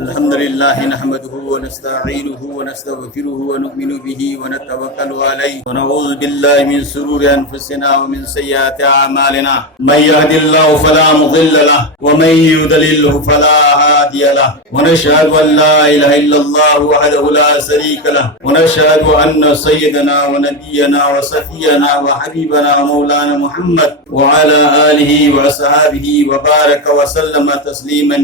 الحمد لله نحمده ونستعينه ونستغفره ونؤمن به ونتوكل عليه ونعوذ بالله من شرور أنفسنا ومن سيئات أعمالنا من يهد الله فلا مضل له ومن يضلل فلا هادي له ونشهد أن لا إله إلا الله وحده لا شريك له ونشهد أن سيدنا ونبينا وصفينا وحبيبنا مولانا محمد وعلى آله وصحبه وبارك وسلم تسليما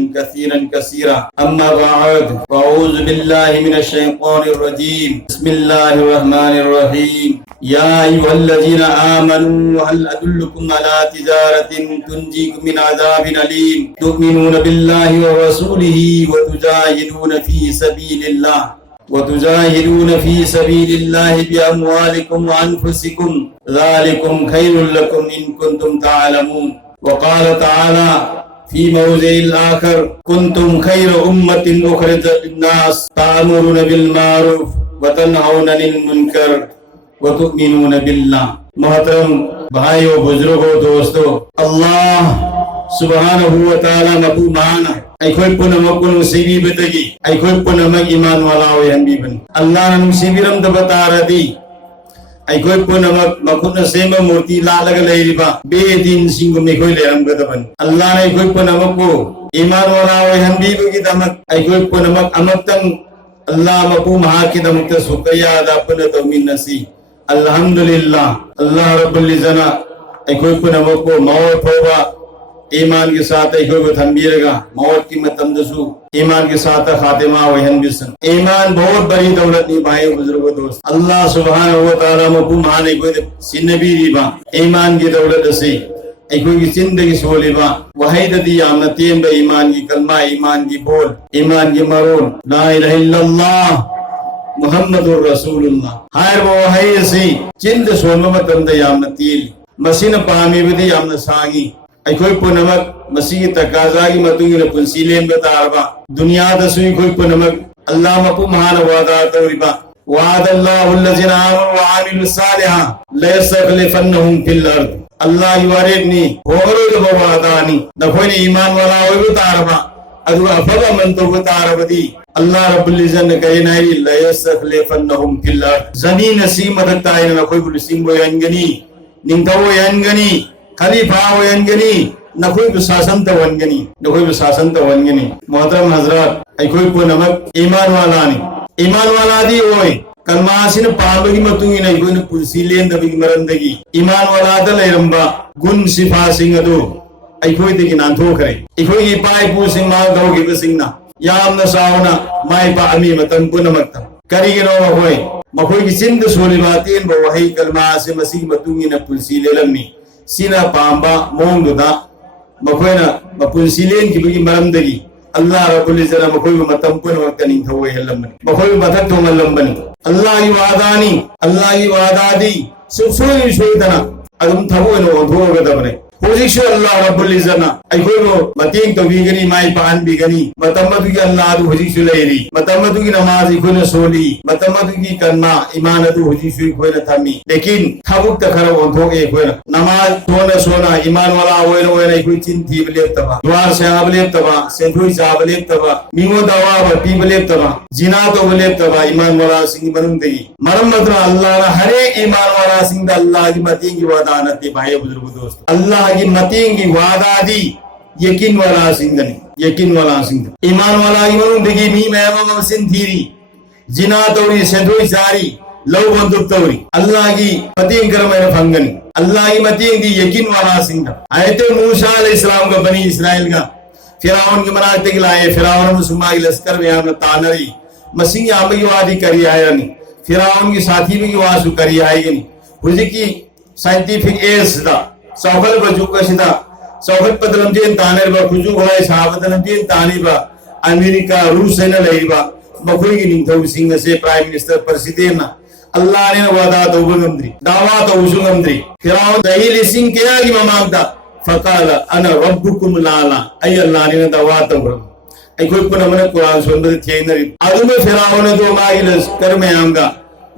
كثيرا أما بعد فأعوذ بالله من الشيطان الرجيم بسم الله الرحمن الرحيم يا أيها الذين آمنوا هل أدلكم على تجارة تنجيكم من عذاب أليم تؤمنون بالله ورسوله وتجاهدون في سبيل الله بأموالكم وأنفسكم ذلكم خير لكم إن كنتم تعلمون وقال تعالى في موضع الآخر كنتم خير أمة أخرجت للناس تأمرون بالمعروف وتنهون عن المنكر وتؤمنون بالله محترم भाइयों बुजुर्गों दोस्तों अल्लाह सुब्हानहु व तआला मबू माना अखोय पुनमकुन सिबी बतगी अखोय पुनमक ईमान वाला वे हम बिबन अल्लाह नम सिबिरम द बता रदी अखोय पुनमक मकुन सेम मूर्ति लालग लेरिबा बे दिन सिंगु मेखोय लेरम गदबन अल्लाह ने अखोय पुनमको ईमान वाला वे हम बिबगी दमक अखोय पुनमक अमक्तम अल्लाह मबू महा की दमक शुक्रिया अदा पुन तौमिन नसी अल्हम्दुलिल्लाह अल्लाह रब्बुल इज़्ज़त अखोय पुनमको मौत होगा ईमान के साथ अखोय को थंबीरेगा मौत की मतमदसु ईमान के साथ खातिमा वहन बिसन ईमान बहुत बड़ी दौलत नी भाई बुजुर्गों दोस्त अल्लाह सुब्हानहु व तआला मबू मान अखोय सिन्नबी रिबा ईमान की दौलत से अखोय की जिंदगी सोलिबा वहीददी यामना तेम ईमान की कलमा ईमान की बोल ईमान की मरोन ला इलाहा इल्लल्लाह मुहम्मदुर रसूलुल्लाह हायर वो है सी चिंद सोनमा मतमदा यामना तील मसीन पामीबदी यामना सागी अखोय पुनमक मसी तकाजा की मतुंगिन पुंसीलेन बतारबा दुनिया दसुई अखोय पुनमक अल्लाह मपु महान वादा तोरिबा वादल्लाहु अल्लज़ीना आमनु व आमिलुस सालिहा ला यस्तखलिफन्नहुम फिल अर्द अल्लाह युवारेनी होरो द वादानी दखोय ईमान वाला होय बतारबा अदु अफगा मन तो बतारबदी अल्लाह रब्बुल इज़्ज़त ने कहे नाई ला यस्तखलिफन्नहुम फिल अर्द जमीन सी मदद ताइन नखोय बुल सिंबो यंगनी निंगो यंगनी खलीफा वयंगनी नखोय शासन तवंगनी नखोय शासन तवंगनी मोहतरम हजरत अखोय पुनमक ईमान वाला दी ओय कलमासिन पाबगी मतुंगी नै गोन पुरसिलेन दबगी मरंदगी ईमान वाला द लेरंबा गुण सिफा सिंह अदो अखोय दगी नांथोखरे अखोय की पाय पु सिंह मा गौगी बसिंगना यामना सावना माय पा अमी मतम पुनमक करिगिनो होय मखोय की सिंध सोली बातेन बो वही कलमा से मसी मतुंगी न पुरसिलेलमनी सीना पांबा मोंगदुदा मखोयना मपुंसिलेन की बगी मरमदगी अल्लाह रब्बुल इज़्ज़त मखोय मतम पुन वक्त निंथोय हेलमनी मखोय मथक तोंगलंबनी अल्लाह की वादादी सुसोई सोयदना अदम थबोनो ओधोगदबने होजिशो अल्लाह रब्बुल इज़्ज़त अखोय को मतेंग तोबीगनी माय पान बिगनी मतमदु की अल्लाह दु होजिशो लेरी मतमदु की नमाज इखोने सोली मतमदु की कन्ना ईमान दु होजिशो इखोने थमी लेकिन थबुक तखर ओधोगे इखोने नमाज सोना ईमान वाला ओयना इखोय चिंथी बलेतबा द्वार से आबलेतबा सेंथुई जाबलेतबा मिमो दवा बपी बलेतबा जिना तो बलेतबा ईमान वाला सिंग बनुंदगी मरमत अल्लाह हरे ईमान वाला सिंग अल्लाह की मतेंग की वादानती भाई बुजुर्ग दोस्त अल्लाह की मतेंग की वादा दी यकीन वाला सिंह ईमान वाला इमन दिगी मी मैम सिंथीरी जिना तौरी सेंधुई जारी लव बंदुक तौरी अल्लाह की मतेंग करमैन फंगनी अल्लाह की मतेंग दी यकीन वाला सिंह आयते मूसा अलैहिस्सलाम का बनी इस्राइल का फिरौन के मनाते के लाए फिरौन मुसलमान की लश्कर में हमने तानरी मसीह आमगी वादी करी आया नहीं फिरौन की साथी में की वासु करी आएगी नहीं हुजी की साइंटिफिक एज दा सौगल बजू कशिदा सौगल पदलम जेन तानेर बा खुजू होय साहबतलम जेन तानी बा अमेरिका रूस ने लेबा मखोय की निंथौ सिंह से प्राइम मिनिस्टर प्रेसिडेंट अल्लाह ने वादा तो बंद्री दावा तो उजुंगंद्री फिरौन दही लिसिंग के की ममागदा फकाल अना रब्बुकुम लाला ay अल्लाह ने दावा तो अखोय पुन मन कुरान सोनबद थेनरी अदुम फिरौन तो मागिलस कर मयांगा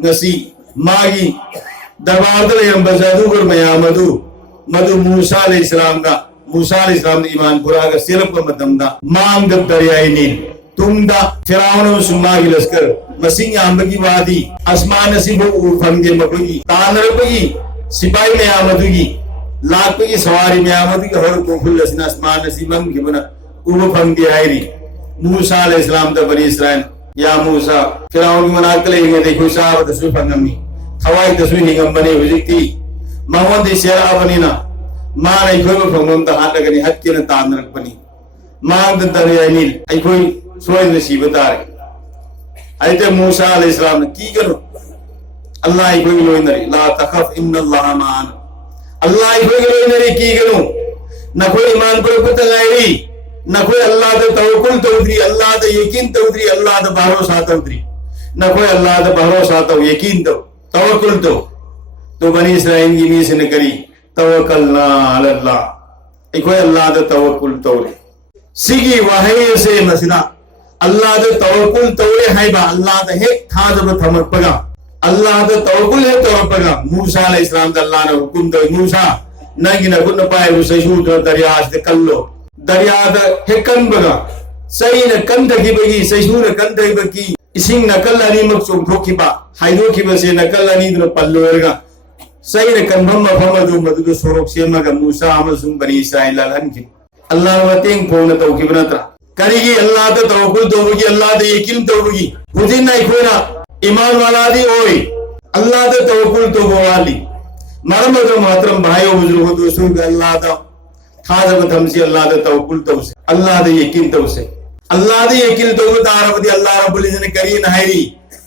नसी मागी दरबार दले बजादुगर मयामदु मधु मूसा अलैहिस्सलाम का ईमान पुरा का सिर्फ का मतमदा मांग दरियाई नील तुमदा फिराउन सुमा की लश्कर मसिंग यामगी वादी आसमान से वो फंगे मकोगी तानरपगी सिपाही में आमदुगी लाखपगी सवारी में आमदुगी हर को खुल्लसना आसमान से मम की बना वो फंगे आयरी मूसा अलैहिस्सलाम दा बनी इस्राइल या मूसा फिराउन की मनाकले ये देखो साहब तस्वीर फंगमी हवाई तस्वीर निगम बने हुई महों दी शेरा बनी ना मां नहीं कोई फंगम दा हाथ लगनी हट के न तानरक बनी मां द दरियानील आई कोई सोई नसीब तारे आयते मूसा अलैहिस्सलाम की करो अल्लाह कोई लोई नरी ला तखफ इन्नल्लाह माना अल्लाह कोई लोई नरी की करो न कोई ईमान पर को तगाई न कोई अल्लाह दा तवक्कुल तौदरी अल्लाह दा यकीन तौदरी अल्लाह दा भरोसा तौदरी न कोई अल्लाह दा भरोसा तो यकीन तो तवक्कुल तो बनी इस्राइल की मीस ने करी तवक्कलना अल्लाह कोई अल्लाह दा तवक्कुल तौरे सिगी वही से मसना अल्लाह दा तवक्कुल तौरे है बा अल्लाह दा हे था जब थमक पगा अल्लाह दा तवक्कुल है तौर पगा मूसा अलैहिस्सलाम दा अल्लाह ने हुकुम दो मूसा नगी न कुन पाए उसे शूट दरिया से कल्लो दरिया दा हे कन बगा सही न कन दगी बगी सही न कन दगी बगी इसिंग नकल अनी मक चों धोखिबा हाइदो खिबा से नकल अनी दो पल्लोरगा सही न कन भम दो मदु सोरोक से मगा मूसा अमसुम बनी इस्राइल हन की अल्लाह वतेंग फोन तो किबनत्रा करीगी अल्लाह दा तवक्कुल तोबगी अल्लाह दा यकीन तोबगी खुदिन नहीं कोना ईमान वाला दी ओए अल्लाह दा तवक्कुल तो वाली मरम दो मोहतरम भाइयों बुजुर्गों दोस्तों अल्लाह दा था जब थमसी अल्लाह दा तवक्कुल तो से अल्लाह दा यकीन तो से अल्लाह दा यकीन तो तारबदी अल्लाह रब्बुल इज्जत ने करी नहरी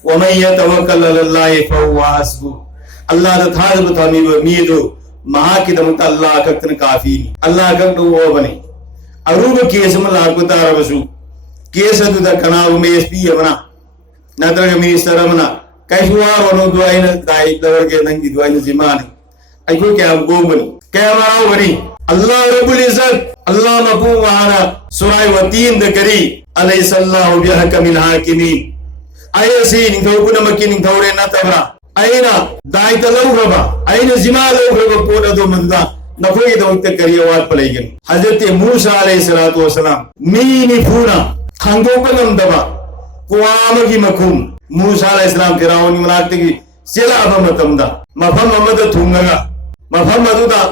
व मन यतवक्कल अल्लाह फहुवा हस्बु अल्लाह दा था जब थमी मीदो महा की दम अल्लाह कतन काफी अल्लाह का वो बने अरूब केस में लागू तारबसु केस अदु दा कनाव में एसपी बना नतर मिनिस्टर बना कैसुआ वनो दुआइन दाई दवर के नंगी दुआइन जिमान आई को क्या गो बनी क्या माओ बनी अल्लाह रब्बुल इज्जत अल्लाह मकू वाना सूरा वतीन द करी अलैहिस्सलाहु बिहकमिल हाकिमीन आयसी निथौकुन मकिन निथौरे न तबरा आइना दाई तलौरबा आइना जिमा लौरबा पोड दो मंदा नफोई दौत करिया वात पलेगन हजरत मूसा अलैहिस्सलातु वस्सलाम मीनी फूना खंगो पगम दबा कुआम की मकुम मूसा अलैहिस्सलाम फिराउन मनाते की सेला मतमदा मफम ममद थुंगगा मफम मदुदा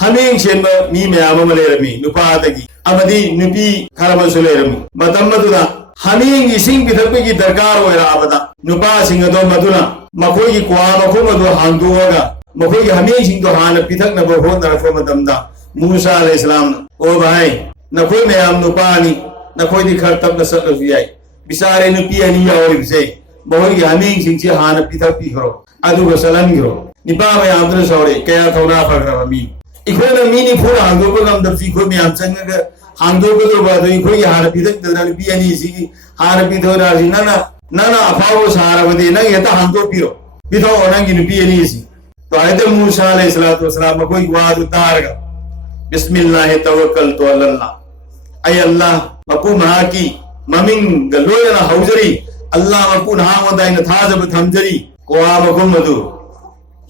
हमें शेम मी मयाम मलेरमी नुपादगी अमदी नुपी खरमसु लेरमी मतम मदुदा हमें इसिंग पिथपे की दरकार होयरा अबदा नुपा सिंह दो मदुना मखोई की कुआ मखो मदु हांदुगा मखोई की हमें सिंह दो हान पिथक न बहो नरफो मतमदा मूसा अलैहिस्सलाम ओ भाई नखोई मयाम नुपानी नखोई दी खर तब न सकसु याई बिसारे नुपी अनि याओ से बहोई की हमें सिंह से हान पिथक पिखरो अदु गसलन गिरो निपा मयाम न सौरे कया थौना फगरा मी इखोना मीनी फुरा हांदो को गम दफी को मयाम संग हांदो को तो बादो इखोई हान पिथक दरन पी अनि सी हान पिथो राजी ना अफाओ सहारा बदे ना येता हांदो पिरो पिथो ओनंगी नुपी अनि सी तो आयते मूसा अलैहिस्सलातु वस्सलाम कोई वाद उतारगा बिस्मिल्लाह तवक्कलतु अल्लाह ay Allah mapu mahaki maming galoyana haujari Allah mapu na wadai na thazab thamjari ko amakum madu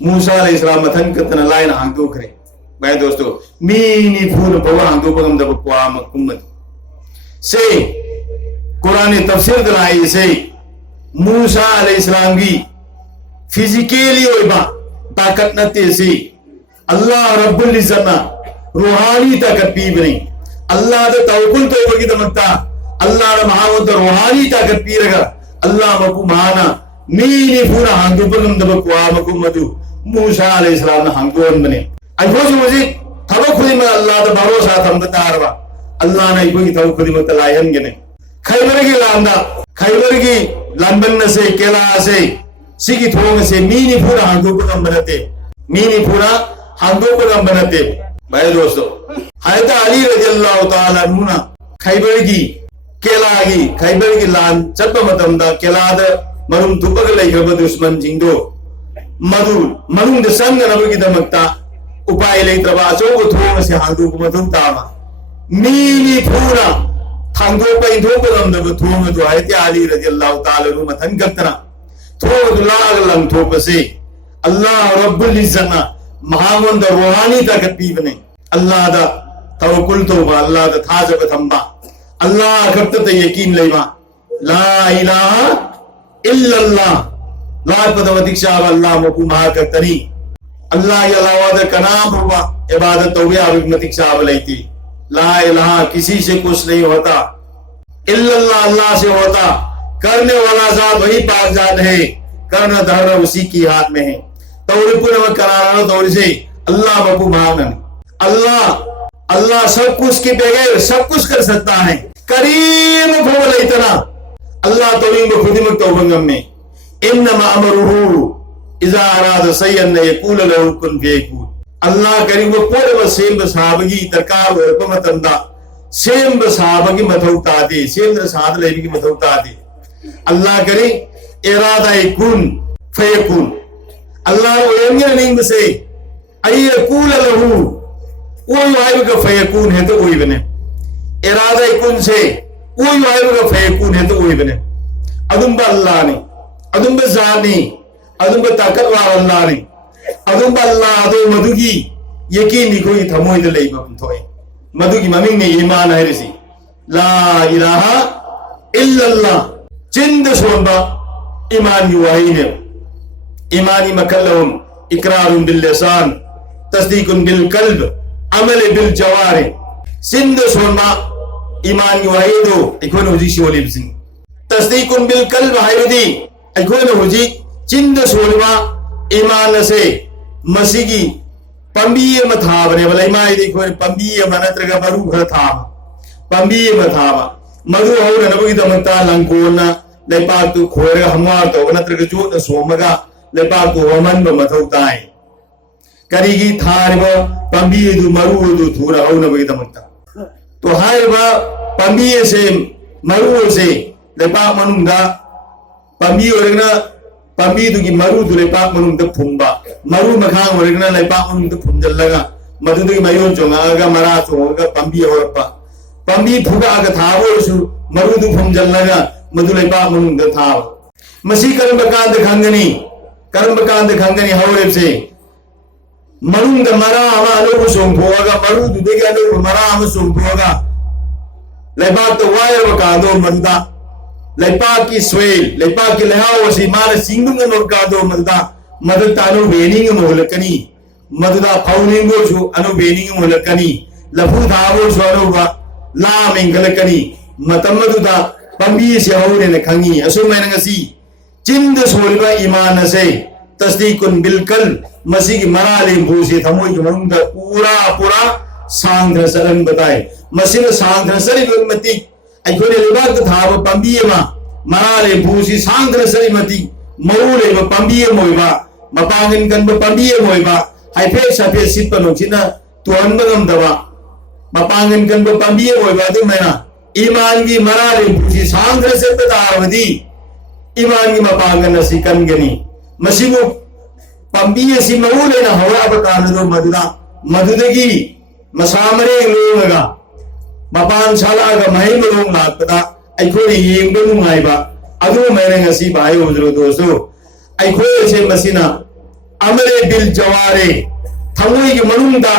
Musa alayhi salam mathan katna lain hangdo kare भाई दोस्तों मीनी फूल पवा हंदो पगम दब को amakum madu से कुरान तफसीर दलाई से मूसा alayhi salam की फिजिकली ओइबा ताकत नते से अल्लाह रब्बुल इज्जत ना रूहानी ताकत पी बनी अल्लाह दा तवक्कुल तो बगी दमता अल्लाह दा महावत रूहानी ताकत पी रगा अल्लाह मकु माना मीनी पूरा हांदो पगम दब को मकु मधु मूसा अलैहि सलाम ना हांदो बने अजो मुझे तवक्कुल में अल्लाह दा भरोसा थमता रवा अल्लाह ने कोई तवक्कुल में तलायन गने खैबर की लंबन से केला से सिगी थोंग से मीनी पूरा हांदो पगम बनते मीनी पूरा हांदो पगम बनते भाई दोस्तों हज़रत अली रज़ियल्लाहु ताला अन्हु खैबर की लान चप मतमदा केलाद मरुम तुपग लेखब दुश्मन जिंदो मरुम द संग नबगी दमक्ता उपाय लेत्रबा अचोग थोंग से हांदो मधुम तामा मीनी पूरा थांगो पे धो पगम दब थोंग जो हज़रत अली रज़ियल्लाहु ताला अन्हु मथन गतना थोंग लाग लंग थोपसे अल्लाह रब्बुल इज्जत महामंद रूहानी ताकत पी बने अल्लाह दा तवक्कुल तो अल्लाह दा थाजब थंबा अल्लाह खत्त यकीन लेवा ला इलाहा इल्लल्लाह ला पदवतिक्षा अल्लाह मकू महाकतनी अल्लाह के अलावा द कनाम हुआ इबादत हो गया मतिक्षा लेती ला इलाहा किसी से कुछ नहीं होता इल्लल्लाह अल्लाह से होता करने वाला जात वही पाक जात है करना धर्म उसी की हाथ में है तौर कराना तौर से अल्लाह मकू महागन अल्लाह अल्लाह सब कुछ के बगैर सब कुछ कर सकता है करीम फवल इतना अल्लाह तौरीम खुद तौबंगम में इन्नमा अमरुहु इज़ा अरादा सय्यन यक़ूल लहु कुन फयकून अल्लाह करीम वो पूरे वसेम बसाबगी दरकार हो मतंदा सेम बसाबगी मथौता दे सेम साथ लेबी की मथौता दे अल्लाह करे इरादा कुन फयकून अल्लाह वो एंगे नहीं बसे अय यक़ूल लहु वो वाइब का फयकून है तो वही बने इरादा कुन से वो वाइब का फयकून है तो वही बने अदुम्बा अल्लाह ने अदुम्बा जानी अदुम्बा ताकत वाला अल्लाह ने अदुम्बा अल्लाह अदो मधुगी यकीन कोई थमोई दे लेबा थोए मधुगी ममिंग ने ईमान है रिसी ला इलाहा इल्लल्लाह चिंद सोंबा ईमान युवाही ने ईमानी मकल्लम इकरारुन बिल लिसान तस्दीकुन बिल कल्ब अमल बिल जवारे सिंध सोंबा ईमान युवाही दो इकोन हुजी शिवलिम सिंह तस्दीकुन बिल कल्ब हायदी इकोन हुजी चिंद सोलवा ईमान से मसीगी पंबीय मथाबने वाला ईमान देखो पंबीय मनत्रगा बरू घर था पंबीय मथाबा मधु और नबगी दमता लंकोना लेपाक तु खोरे हमवार तो नत्रगा जो सोमगा लेपाक तु वमन मथौताय करीगी थारबा पंबीय दु मरू दु थोरा हो नबगी दमता तो हायबा पंबीय से मरू से लेपाक मनुंगा पंबीय ओरना पंबी दुगी मरु दुले पाक मनुंग द फुंबा मरु मखांग ओरगना ले पाक मनुंग द फुंजल्लगा मधु दुगी मयोन चोंगागा मरा चोंगा पंबी ओरपा पंबी फुगा ग थावोसु मरु दु फुंजल्लगा मधु ले पाक मनुंग द थाव मसी कर्म बकांद खंगनी हवरे से मनुंग द मरा अमा अनु सोंगोगा मरु दु देगा अनु मरा अमा सोंगोगा ले पाक तो वायर बकांदो मंदा लेपाक की स्वेल लेपाक की लहाव से मार सिंगुंग नोकादो मददा मदता अनु बेनिंग मोहलकनी मददा फाउनिंग जो अनु बेनिंग मोहलकनी लफु धावो जो अनु ला मेंगलकनी मतमदुदा पंबी से होरे ने खंगी असु मैनंगसी चिंद सोलबा ईमान से तस्दीकुन बिलकल मसी की मराले भूसे थमोई के मनुंग पूरा सांद्र सरन बताए मसी ने सांद्र सरी मती अखोने लेबाक थाब पंबी मराले भूसी सांद्र सरीमती मऊले पंबी मोइबा मपांगन कन पंबी मोइबा हाइफे सफे सिप नोचिना तुअनबगमदबा मपांगन कन पंबी मोइबा दु मैना ईमान की मराले भूसी सांद्र से पदावदी ईमान की मपांगन सिकनगनी मसिबु पंबी सि मऊले ना हवा बकानदो मदुदा मदुदगी मसामरे लोंगा मपान सालागा महिम लोंग लापदा अखोई येंबो नुंगाइबा अदु मैंने ngasi बाय होजरो दोस्तों अखोई से मसिना अमरे बिल जवारे थमोई के मनुंदा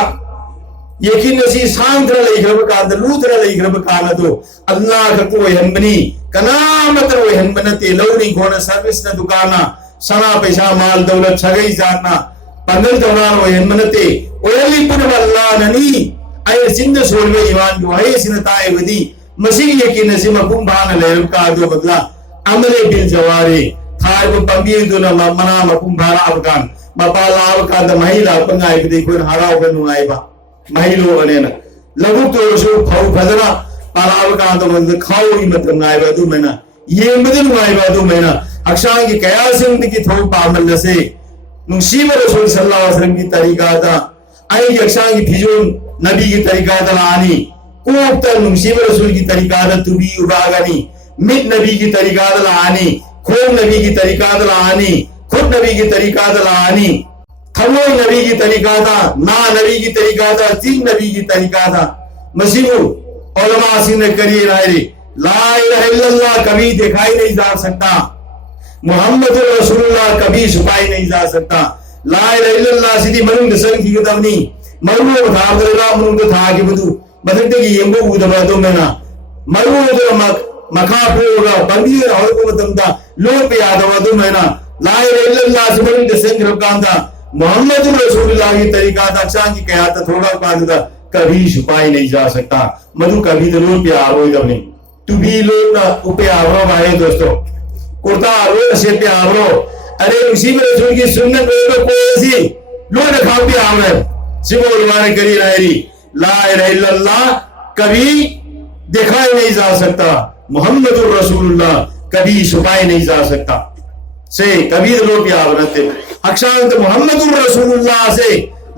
यकीन नसी सांद्र लेखरब कांद लूथर लेखरब कानदो अल्लाह का कोई हनबनी कनामत रो हनबनते लौनी घोना सर्विस न दुकाना सना पैसा माल दौलत छगई जाना पंगल दौना रो हनबनते ओली पुन अल्लाह ननी अय सिंध सोलवे ईमान जो है सिनताए वदी मसीह यकीन नसी मकुम भान लेरब का दो बदला अमले बिल जवारे थार को पंबी दुना मना मकुम भारा अबकान मपाला अबकान महिला पंगाई बदी कोन हराव को नुआइबा महिलो अनेना लघु तो सो फौ फजरा पाला अबकान तो मन खाओ ही मत नाइबा दु मेना ये मदन नुआइबा दु मेना अक्षांग की कया सिंह की थौ पामल से नुसीब रसूल सल्लल्लाहु अलैहि वसल्लम की तरीका था आई अक्षांग की फिजून नबी की तरीका तलानी कोप्तर नुसीब रसूल की तरीका तुबी उबागनी मित नबी की तरीका तलानी खोम नबी की तरीका तलानी खुद नबी की तरीका तलानी थमो नबी की तरीका था ना नबी की तरीका था तीन नबी की तरीका था मसीहू उलमा सिंह करिए राय ला इलाहा इल्लल्लाह कभी दिखाई नहीं जा सकता मोहम्मद रसूलुल्लाह कभी छुपाई नहीं जा सकता ला इलाहा इल्लल्लाह सिदी मनुंग दसन की गदवनी मरुओ धागरला मनुंग था कि बदु बदते की येंबो उदबा दो मेना मरुदुना मखापुगा बंदीर हौरकुमतंदा लोप यादवदुमैना ला इलाहा इल्लल्लाह सुबहान दसेंग्रकांदा मोहम्मद रसूलुल्लाह की तरीका था चांगी कयात थोड़ा कांदा कभी छुपाई नहीं जा सकता मधु कभी लोप यारो नहीं तू भी लोप ना उपे आवरो भाई दोस्तों कुर्ता आवरो से पे आवरो अरे उसी में रसूल की सुन्नत में कोई ऐसी लो न खाओ पे आवरे सिबोल वाले करी रायरी ला इलाहा इल्लल्लाह कभी देखा ही नहीं जा सकता मोहम्मदुर रसूलुल्लाह कभी छुपाई नहीं जा सकता से कभी लोग आवरते अक्षांत मोहम्मदुर रसूलुल्लाह से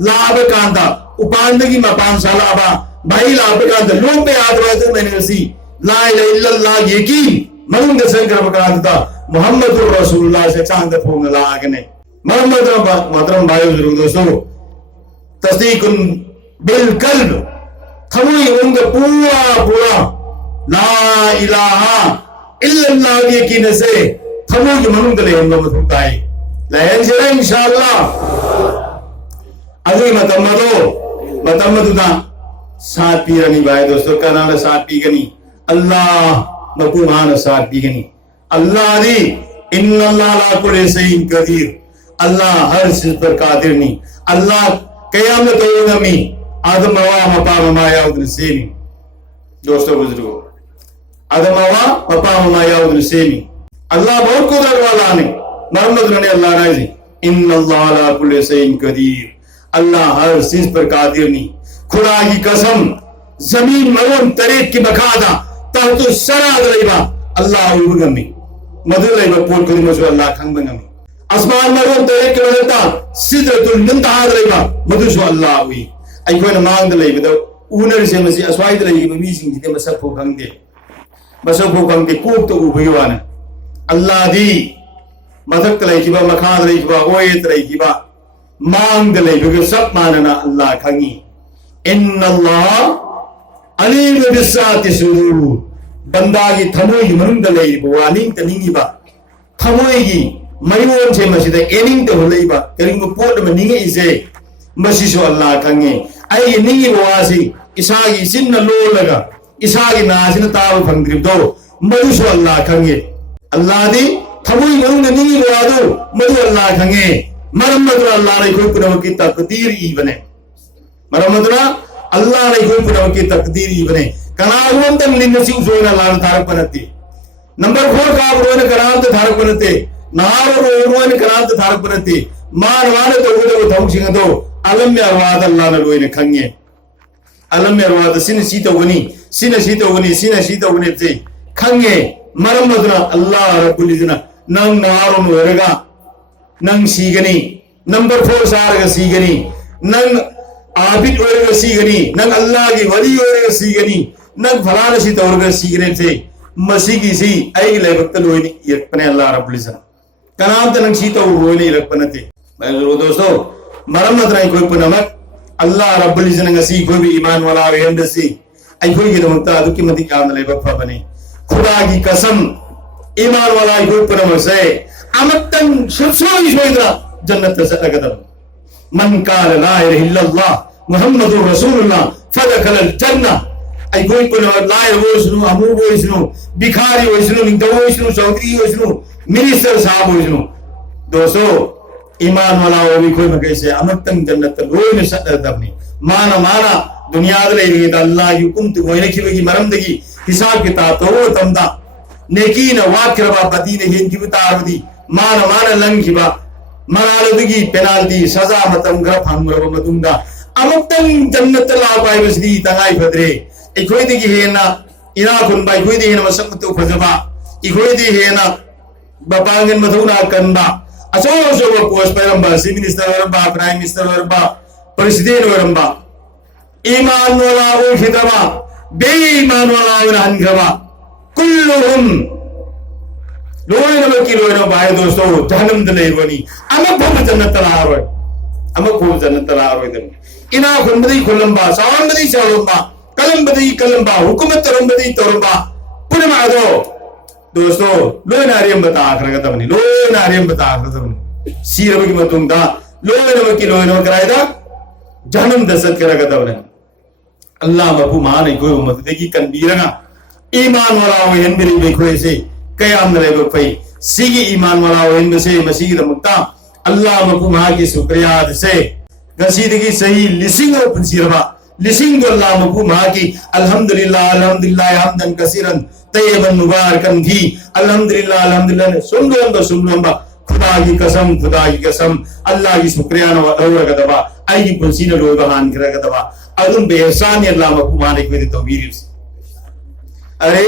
लाभ कांता उपांदगी मपान सालाबा भाई लाभ कांता लोग पे आवरते मैंने सी ला इलाहा इल्लल्लाह यकीन मनुंग संकर कांता मोहम्मदुर रसूलुल्लाह से चांद फोंग लागने मोहम्मद मतलब भाई दोस्तों तस्दीकुन बिल कल्ब थमुई उनका पूरा ला इलाहा इल्लल्लाह यकीन से थमुई मनुंग ले हम लोग होता है लहन से इंशाअल्लाह अभी मतमदो ना साथ पी रही भाई दोस्तों का नाम साथ पी गनी अल्लाह मकुमान साथ पी गनी अल्लाह दी इन्नल्लाह ला कुल्ली शैइन कदीर अल्लाह हर चीज पर कादिर नहीं अल्लाह क़यामत होगा मी आदम हवा मकाम माया उदन सेनी दोस्तों बुजुर्गों आदम हवा मकाम माया उदन सेनी अल्लाह बहुत कुदरत वाला ने मोहम्मद ने अल्लाह राजी इन्नल्लाह ला कुल्ली शैइन कदीर अल्लाह हर चीज पर कादिर नहीं खुदा की कसम जमीन मरून तरीक की बखादा तहतु सरा दलेबा अल्लाह उगमी मदुलेबा पोल को मजो अल्लाह खंग बंगमी आसमान मरून तरीक के बदलता सिदरतुल मुंतहा दलेबा मदुसो अल्लाह हुई अखोन मांग दलेबा उनर से मसी अस्वाई दलेबा मीसिंग जिते मसक खंगदे कोक तो उबयवाना अल्लाह दी मदक लेखिबा मखाद लेखिबा ओयत लेखिबा मांग दलेबा सब मानना अल्लाह खंगी इन्नल्लाह अलीम बिस्साति सुदूर बंदा की थमोई की मनुंग दलेबा वानिंग तनिंगिबा थमोई की मयोन से मसीद एनिंग तो लेबा करिंग पोट में निंगे इसे मसीसो अल्लाह खंगे आई निंगी वासी इसागी सिन्न लोलगा इसागी नासिन ताव फंग्रिबदो मधुसो अल्लाह खंगे अल्लाह दी थमोई मनुंग निंगी वादो मधु अल्लाह खंगे मरम्मत अल्लाह ने कोई पुनव की तकदीर ई बने मरम्मत अल्लाह ने कोई पुनव की तकदीर ई बने कनागवंतन लिन्नसी उजोना लाल थारक बनते नंबर 4 का रोने करांत थारक बनते नारो रोने करांत थारक बनते मान वाने तो उदो थौसिंग दो अलम में अरवाद अल्लाह ने रोने खंगे अलम में अरवाद सिन सीतो गनी सिन सीतो गनी से खंगे मरम्मत अल्लाह रब्बुल इज्जत नंग नारो नोरेगा नंग सीगनी नंबर 4 सारगा सीगनी नंग आबिद ओरेगा सीगनी नंग अल्लाह की वली ओरेगा सीगनी नंग फलाना सी तौरगा सीगने से मसीगी सी आई लेबत लोइनी यकपने अल्लाह रब्बुल इज्जत कनाम त नंग सी तो रोइनी यकपनते भाई दोस्तों मरम्मत नहीं कोई पुनमत अल्लाह रब्बुल इज्जत नंग सी कोई भी ईमान वाला रहम सी आई कोई के दमता अदु की मति काम लेबा बने खुदा की कसम ईमान वाला कोई पुनमत से अमतन शब्सो इशोइदा जन्नत से लगदम मन काल ला इलाहा इल्लल्लाह मुहम्मदुर रसूलुल्लाह फदखल जन्नह आई कोई पुनमत ला इलाहा अमू बोइसनु भिखारी होइसनु निंदो होइसनु चौधरी होइसनु मिनिस्टर साहब होइसनु दोस्तों ईमान वाला वो भी कोई मगे से अमतन जन्नत रोय में सददबनी माना दुनिया दले इदा अल्लाह हुकुम तो होइने की मरमदगी हिसाब किताब तो तमदा नेकी न वाक्रबा बदीने हिन की बतावदी माना लंघिबा मरालदगी पेनाल्टी सजा मतम ग्रफ हमरब मदुंगा अमतन जन्नत ला पाइबसदी तंगाई फद्रे इखोइदी हेना इना खुन बाई खोइदी हेना मसक तो फजबा इखोइदी हेना बपांगन मधुना कनबा अचो पोस्ट परंबा चीफ मिनिस्टर वरंबा प्राइम मिनिस्टर वरंबा प्रेसिडेंट वरंबा ईमान वाला ओ खिदबा बेईमान वाला हनग्रबा कुल्लुहुम लोइनो भाई दोस्तों जहन्नम दलेबनी अमक जन्नत लारो अमक जन्नत लारो इना खुनबदी खुलंबा सावंबदी सावंबा कलंबा हुकुमत तरंबदी पुनमादो दोस्तों लोइना आर्यम बता आखरगतबनी लोइना आर्यम बता आखरगतबनी सीरबगी मतुंगा लोइनो करायदा जहन्नम दसत करगतबनी अल्लाह मफू मान कोई उम्मत देगी कनबीरगा ईमान वाला ओहन बिरी बेखोय से कयाम ले बफई सिगी ईमान वाला ओहन बसे मसीगी दमुक्ता अल्लाह मपु मागी शुक्रिया से गसीदगी सही लिसिंग और पुंसिरबा लिसिंग अल्लाह मपु मागी अल्हम्दुलिल्लाह अल्हम्दुलिल्लाह हम्दन कसीरन तय्यबन मुबारकन भी अल्हम्दुलिल्लाह अल्हम्दुलिल्लाह सुनबा खुदा की कसम अल्लाह की शुक्रिया न औरगदबा आई पुंसी न लोग हान करगदबा अदुम बेहसान अल्लाह मपु माने के तौबीर अरे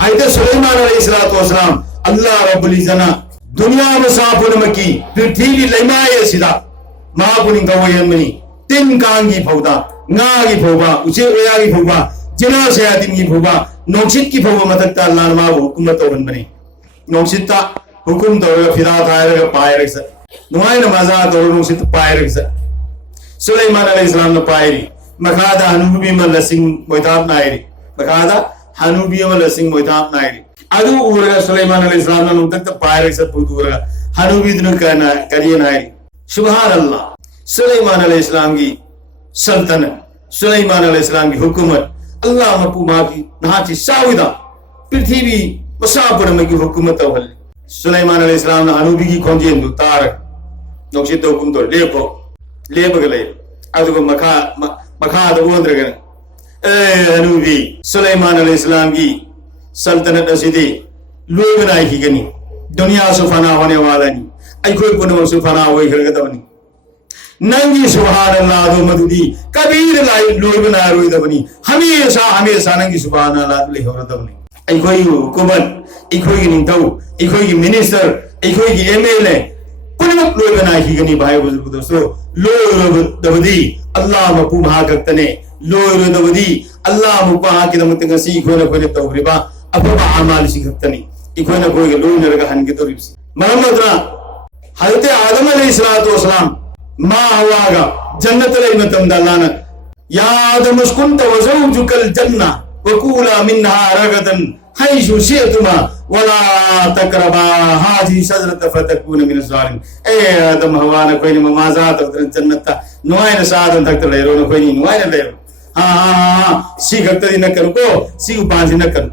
हाइदे सुलेमान अलैहिस्सलातु वस्सलाम अल्लाह रब्बुल इज्जत दुनिया में सापुन मकी पृथ्वी लैमाये सिदा महापुनि गवयन मनी तीन कांगी फौदा नागी फौबा उचे ओयागी फौबा जिना सयातिन की फौबा नौशित की फौबा मतकता अल्लाह मा हुकुम तौबन बने नौशिता हुकुम तौर फिदा तायरग पायरग स नुआय नमाजा तौर नौशित पायरग स सुलेमान अलैहिस्सलाम न पायरी मखादा हनुबी मलसिंग मोइताब नायरी मखादा हनुबी मलसिंग मोइताब नायरी अदु उरगा सुलेमान अलैहिस्सलाम न उतक पायरग स पुतुरगा हनुबी दिन कहना करिए नायरी सुभान अल्लाह सुलेमान अलैहिस्सलाम की सल्तनत सुलेमान अलैहिस्सलाम की हुकूमत अल्लाह मपु माकी नाची साविदा पृथ्वी मसापुर में की हुकूमत अवल सुलेमान अलैहिस्सलाम ने हनुबी की खोंजेन दु तार नौशित हुकुम तो लेपगले अदुगो मखा दबोंद्रगन ए हनुबी सुलेमान अलैहिस्सलाम की सल्तनत असिदे लोगनाई की गनी दुनिया सुफाना होने वाला नहीं अखोई पुनः सुफाना होई खरगदबनी नंगी सुभान अल्लाह दो मदुदी कबीर लाई लोगना रोइदबनी हमेशा नंगी सुभान अल्लाह ले होरदबनी अखोई हुकुमत अखोई निंतौ अखोई मिनिस्टर अखोई एमएलए पुनः लोगना की गनी भाई बुजुर्ग दोस्तों लोरदबदी अल्लाह मपु महागतने लोरदबदी अल्लाह मपु हाकि दमतंग सी खोने तौरिबा अफबा अमाल सिगतनी इखोना कोई लोनरगा हनगे तोरिबसी मोहम्मदना हजरत आदम अलैहिस्सलातु वस्सलाम मा हवागा जन्नत लई मतम दलाना या आदम उसकुंत वज़ौजुकल जन्ना वकूला मिन्हा रगदन हैसु शिअतुमा वला तकरबा हाजी शजरत फतकून मिन ज़ालिम ए आदम हवा न कोई न मजात उतर जन्नत नुआय न सादन तक ले रो न कोई नुआय न ले हां सी गक्तदी न करो सी उपांसी न कर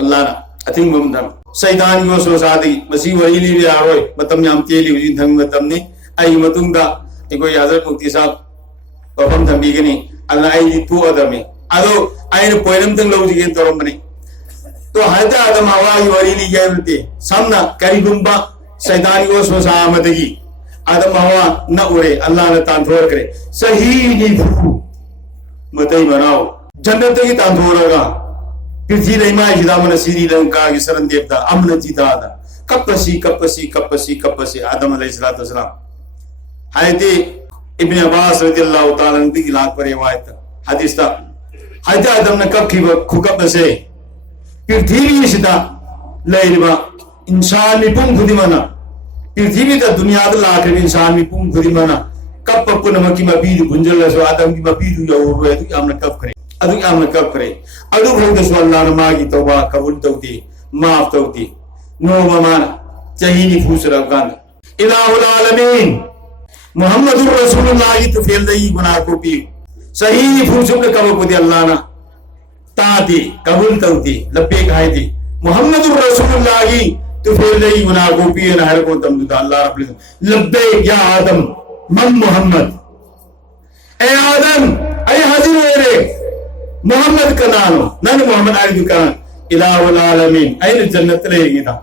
अल्लाह ना अथिंग बमदम सैदान को सोसादी मसी वहीली भी आरोय मतम याम तेली हुजिन थंग मतम ने आई मतुंगा इको हजरत मुफ्ती साहब वफम थंबीगनी अल्लाह आई तू अदमे अदो आइन पोयरम तंग लौजिगे तोरमने तो हजरत आदम हवा की वहीली गेवते समना करीबुंबा सैदान को सोसामतगी आदम हवा न उड़े अल्लाह ने तांथोर करे सही नी मतई बनाओ जन्नत की तांथोरगा पृथ्वी लैमा हिदामन सिरी लंका की शरण देवता अमन जिदादा कपसी आदम अलैहिस्सलातु वस्सलाम हायते इब्न अब्बास रदियल्लाहु ताला अन्हु की लाख पर रिवायत हदीस था हजरत आदम ने कब की खुकब से पृथ्वी सिदा लैरिबा इंसान मिपुम खुदिमना पृथ्वी का दुनिया का लाख इंसान मिपुम खुदिमना कब पपुन मकी मबीद गुंजल सो आदम की मबीद यो हो तो हमने कब करे अदु हमने कब करे अदु भंग सो अल्लाह ने मागी तौबा कबूल तौती माफ तौती नो ममान चाहिए फूसरा गान इलाहुल आलमीन मुहम्मदुर रसूलुल्लाह तो फेल दई गुनाह को पी सही फूसुब ने कब को दे अल्लाह ना ताती कबूल तौती लब्बे खाए थी मुहम्मदुर रसूलुल्लाह तो फेल दई गुनाह को पी ना हर को तम दुदा अल्लाह रब्बुल लब्बे या आदम मन मोहम्मद ए आदम ए हाजिर रे मोहम्मद का नानो नन मोहम्मद आई दुकान इलाहुल आलमीन ऐन जन्नत लेगी था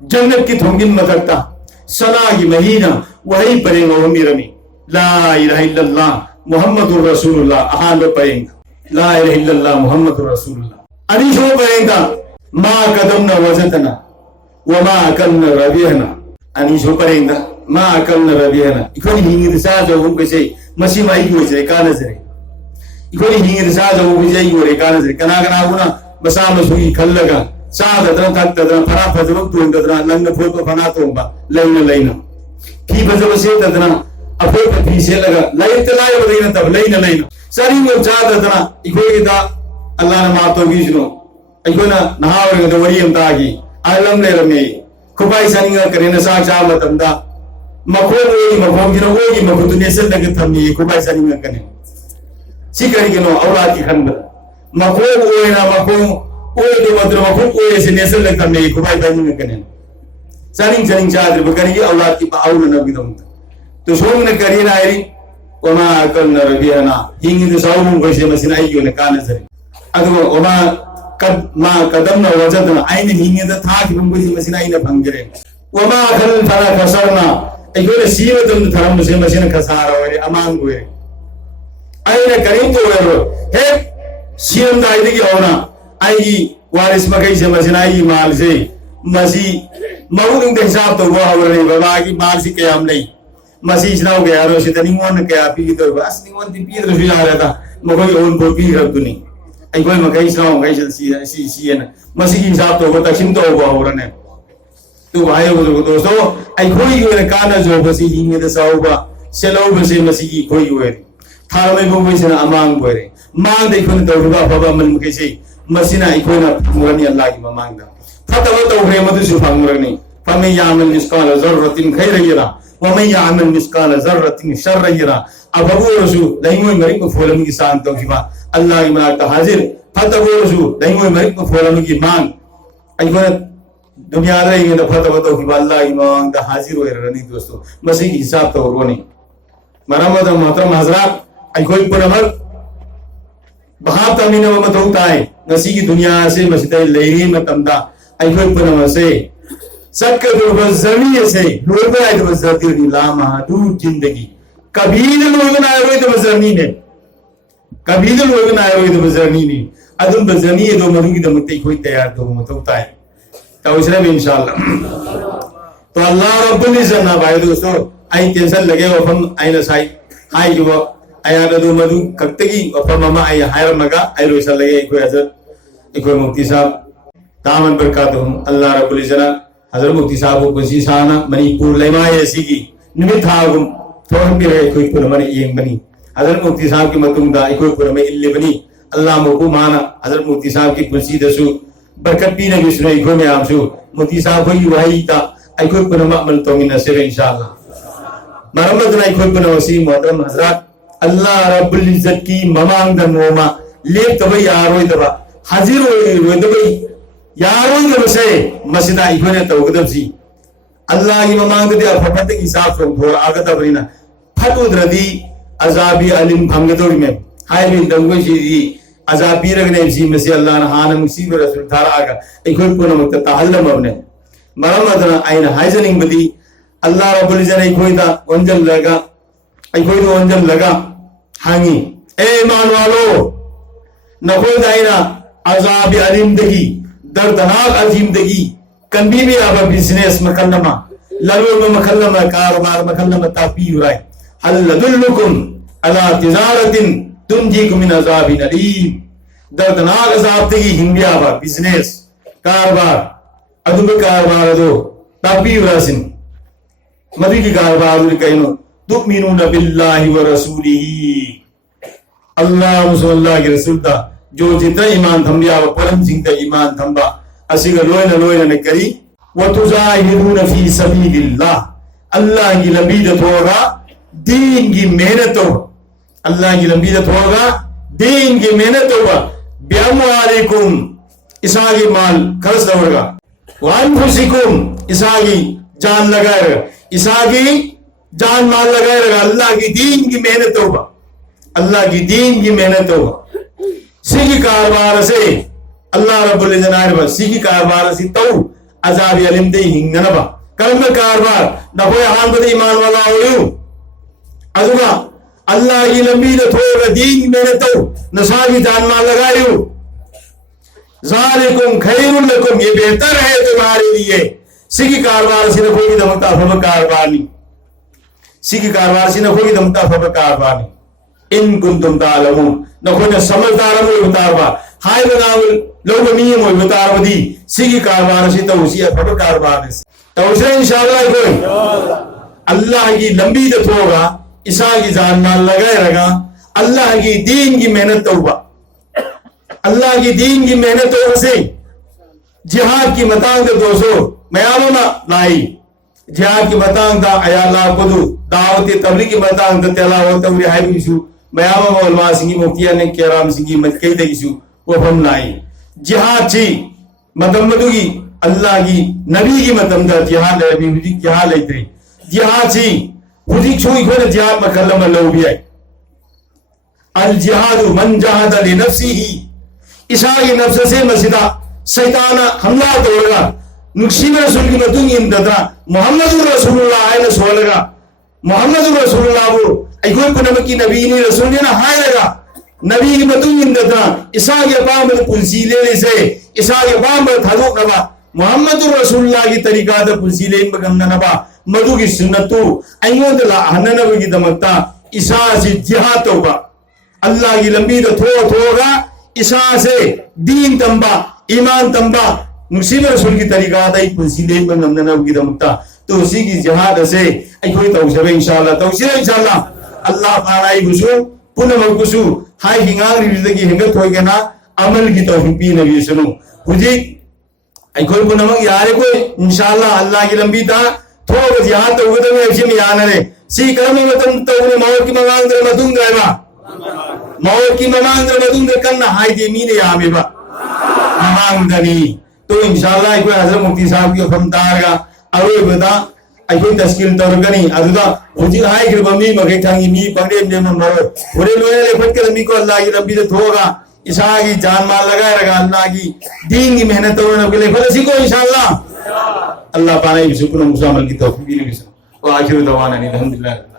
जन्नत की थोंगिन मदरता सना की महीना वही पढ़ेंगे वो रमी ला इलाहा इल्लल्लाह मुहम्मदुर रसूलुल्लाह अहान में पढ़ेंगे ला इलाहा इल्लल्लाह मुहम्मदुर रसूलुल्लाह अनीश वो पढ़ेंगे मा कदमना वजतना व मा अकलना रबिहना अनीश वो पढ़ेंगे मा अकलना रबिहना इकोनी हिंगी दिशा जो हम कैसे मसी माई की वजह का नजरे इकोनी हिंगी दिशा जो हम कैसे ही वजह का नजरे कना गुना बसा मसुई खल्लगा साद अदर तक तदर फरा फजरो तू तदर लंग फोटो फना तोंबा लेना की बजब से तदर अफो पी से लगा लाइट लाए बदीना तब लेना सारी वो जात तदर इकोई दा अल्लाह ने मातो गिजनो इकोना नहावर द वरियम तागी आलम ले रमे खुबाई सनिंगा करेना सा चा मतंदा मखोम गिनो ओगी मखुतु नेसन लग थमी खुबाई सनिंगा कने सिकरी गिनो औलाद की खंद मखोम ओएना मखोम ओए तो मतलब खूब ओए से नेसल लगता मेरी खुबाई बाई में करें सारिंग सारिंग चादर बकरी औलाद की पाऊ न नबी दम तो सोम ने करी ना आई ओमा कल न रबिया ना हिंगी तो साऊ मुंग कैसे मसीना आई क्यों ने कान से अगर ओमा कद माँ कदम न वजद न आई ने हिंगी तो था कि मुंग कैसे मसीना आई न भंगरे ओमा कल थारा खसरना एक बार सीव तुम थारा मुझे मसीना खसारा हुए अमांग हुए आई ने करीं तो वो है सीएम दाइद की होना आई वारिस मकई से मसीना आई माल से मसी मऊन के हिसाब तो वो हवर नहीं बाबा की माल से क्या हम नहीं मसी इतना हो गया रोशी तो नहीं वन क्या पी तो बस नहीं वन पी तो फिर आ रहा था मकोई ओन को पी रख नहीं आई कोई मकई इतना हो गई सी है ना मसी की हिसाब तो वो तकसीम तो वो हवर ने तो भाई वो दोस्तों आई कोई जो ने काना जो बसी हिंगे तो साउबा सेलो बसी मसी की कोई हुए थार में वो वैसे ना अमांग बोले मांग देखो ने तो रुका बाबा मन में कैसे मसीना आई कोई ना मुरनी अल्लाह की मांग दा फतवा तो है मधु सुफांग मुरनी फमे यामल मिस्काल ज़र्रतिन खैरयरा वमे यामल मिस्काल ज़र्रतिन शर्रयरा अब अबू रसू लइमोय मरिक को फोलम की शान तो की बा अल्लाह की मांग ता हाजिर फतवा रसू लइमोय मरिक को फोलम की मांग आई कोई दुनिया रही तो फतवा तो की बा अल्लाह की मांग ता हाजिर होए रनी दोस्तों मसी की हिसाब तो और नहीं मरमत मोहतरम हजरात आई कोई पुरमल बहात अमीन व मत होता है नसी की दुनिया से मस्जिद लेरी मतमदा आई कोई पुरमल से सक तो जमीन से लोग आए तो जरती नीलामा दूर जिंदगी कभी लोग ना आए तो जमीन है कभी लोग ना आए तो जमीन है अदम बजनी है तो मधु की दमते कोई तैयार तो मत होता है तो उसने भी इंशाल्लाह तो अल्लाह रब्बुल इज्जत ना भाई दोस्तों आई टेंशन लगे वफम आई न साई आई जो आया तो मधु कक्तगी वफम मामा आई हायर मगा आई रोशा लगे कोई हजरत कोई मुफ्ती साहब दामन बरकातुहुम अल्लाह रब्बुल इज्जत हजरत मुफ्ती साहब को कुछ साना मणिपुर लेमा ऐसी की निमित हागुम थोड़म भी रहे कोई पुर मनी येंग बनी हजरत मुफ्ती साहब की मतुंगा कोई पुर में इल्ले बनी अल्लाह मुकु माना हजरत मुफ्ती साहब की कुर्सी दसु बरकत पीने विष्णु इको में आमसु मुफ्ती साहब को वही था आई कोई पुर में अमल तो मिन नसीब इंशाअल्लाह मरम्मत ना कोई पुर वसी मोहतरम हजरत अल्लाह रब्बुल इज्जत की ममांग दमोमा लेप तब यारोय दबा हाजिर होय दबई यारोय दबसे मस्जिदा इकोने तो गदबसी अल्लाह की ममांग दे अफफत की साफ थोड़ा आगत बरिना फतुद्रदी अजाबी अलिम भंगतोरी में हाय बिन दंगो जी अजाबी रगने जी मसी अल्लाह ने हान मुसीब रसूल थारा आगा इकोन को नमक तहल्लम अबने मरमत आइन हाइजनिंग बदी अल्लाह रब्बुल इज्जत इकोई दा वंजल लगा इकोई दो वंजल लगा हांगी ए ईमान वालो नकोई दाइना अजाबी अलिम दगी दर्दनाक अजीम दगी कंबी भी अब बिजनेस मकल्लमा ललो में मकल्लमा कारोबार मकल्लमा ताफी उराय हल लदुल्लुकुम अला तिजारतिन तुंजीकुम मिन अजाबिन अलीम दर्दनाक अजाब दगी हिंदिया बा बिजनेस कारोबार अदुब कारोबार दो ताफी उरासिन मदी की कारोबार उर कइनो तुमिनुना बिल्लाहि व रसूलिही अल्लाह मुसल्ला के रसूल दा जो जितना ईमान थम्बिया व परम सिंह ईमान थम्बा असिग लोयना लोयना ने करी व तुजाहिदून फी सबीलिल्लाह अल्लाह की लंबी होगा दीन की मेहनत हो अल्लाह की लंबी होगा दीन की मेहनत होगा बिअमवालिकुम इसागी माल खर्च होगा व अनफुसिकुम इसागी जान लगाएगा इसागी जान माल लगाएगा अल्लाह की दीन की मेहनत होगा अल्लाह की दीन की मेहनत होगा सिगी कारोबार से अल्लाह रब्बुल इज्जत बस सिगी कारोबार से तो अजाब अलिम दे हिंगनबा कर्म कारोबार न कोई हान बदे ईमान वाला हो अजुगा अल्लाह की लंबी तो थोड़ा दीन की मेहनत हो नशा की जान माल लगायो ज़ालिकुम खैरुल लकुम ये बेहतर है तुम्हारे लिए सिगी कारोबार से न कोई दमता फब कारोबार नहीं सिगी कारोबार से न कोई दमता फब कारोबार नहीं इन कुंतुम तालमून न कोई समझदार हो बतावा हाय बनाव लोग मीम हो बतावदी सिगी कारोबार से तो उसी फब कारोबार से तो उसे इंशाअल्लाह कोई अल्लाह की लंबी दत होगा ईसा की जान माल लगाए रगा अल्लाह की दीन की मेहनत होगा अल्लाह की दीन की मेहनत हो से जिहाद की मतांग दोस्तों मैं आमा लाई जिहाद की मतांग दा अयाला कुदु दावत तबलीग की मतांग दा तिलावत तवरी हाय बिसु मैं आमा मौलवा सिंगी मुफ्तिया ने केराम सिंगी मत कई दे इशू वो हम लाई जिहाद ची मतम मदुगी अल्लाह की नबी की मतम दा जिहाद है अभी हुजी जिहाद लेत्री जिहाद ची हुजी छुई खोने जिहाद मकल्लम अल्लाह भी है अल जिहाद मन जहाद ले नफ्सी ही इसा ये नफ्स से मसीदा शैताना हमला तोड़गा नुक्सीब रसूल की मतुंग इंददा मोहम्मद रसूलुल्लाह है न सोलगा मोहम्मद रसूलुल्लाह वो अइगोय पुनमकी नबी ने रसूल ने ना हायगा नबी की मतुंग इंददा इसा के बाम में पुंसी ले से इसा के बाम में थादुक नबा मोहम्मद रसूलुल्लाह की तरीका द पुंसी ले बगम नबा मधु की सुन्नतु अइगोद ला हननब की दमकता इसा से जिहाद तौबा अल्लाह की लंबी तो थोगा इसा से दीन तंबा ईमान तंबा मुसीब रसूल की तरीका दा पुंसी ले बगम नबा की दमकता तो उसी की जिहाद से अइगोय तौसबे इंशाअल्लाह तौसीर इंशाअल्लाह अल्लाह पाराई गुसु पुनः गुसु हाय हिंगांग रिदगी हिंगत होगेना अमल की तौफीक पी नबी सुनो हुजी अइगोय पुनः यारे को इंशाअल्लाह अल्लाह की लंबी ता थोग जिहाद तो उगदम ऐसे में यानरे सी कर्म मतम तो मौत की मंगांग दर मदुंग गयबा मौत की मंगांग दर मदुंग कन्ना हाय दे मीने यामेबा मंगांग दनी तो इंशाअल्लाह अइगोय हजरत मुफ्ती साहब की फमदार का अरोय बता अइगोय तस्कील तौरगनी अदुदा हुजी हाय के बमी मगे थांगी मी पंगडे ने मरो होरे लोए लेफट के मी को अल्लाह की रब्बी तो थोगा ईसा की जान माल लगाए रगा अल्लाह की दीन की मेहनत तो के लिए फल सीखो इंशाअल्लाह अल्लाह पाने की सुकून मुसामल की तौफीक दी व आखिर दवाना अल्हम्दुलिल्लाह।